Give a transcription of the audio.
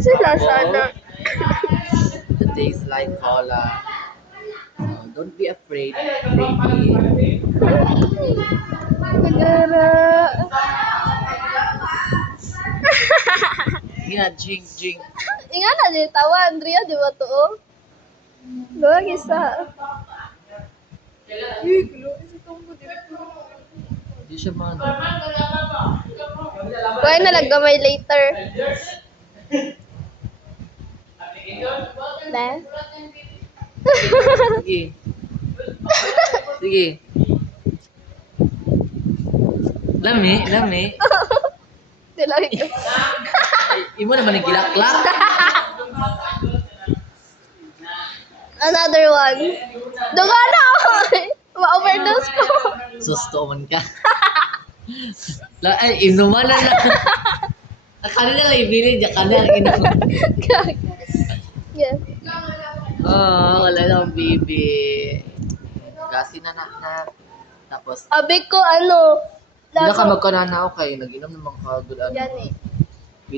Sila sana. It tastes like cola. Don't be afraid, baby. Nagara. Yeah, drink. Inga na di tawa, Andrea, di ba to? Luwag isa. Di siya man. Kuhay na lang gamay later. Ba? Sige. Sige. Lami. Sila ito. Ay, imo naman yung gilaklak. Another one. Duga na! Ma-overdose ko. Susto man ka. Ay, inuman na lang. Kanina lang ibili niya, kanina inuman. Yes. Wala lang, baby. Gasin na. Tapos, Abi ko ano, hindi na ka magkanana, okay. Nag-inom naman ka, good ano. Yan eh.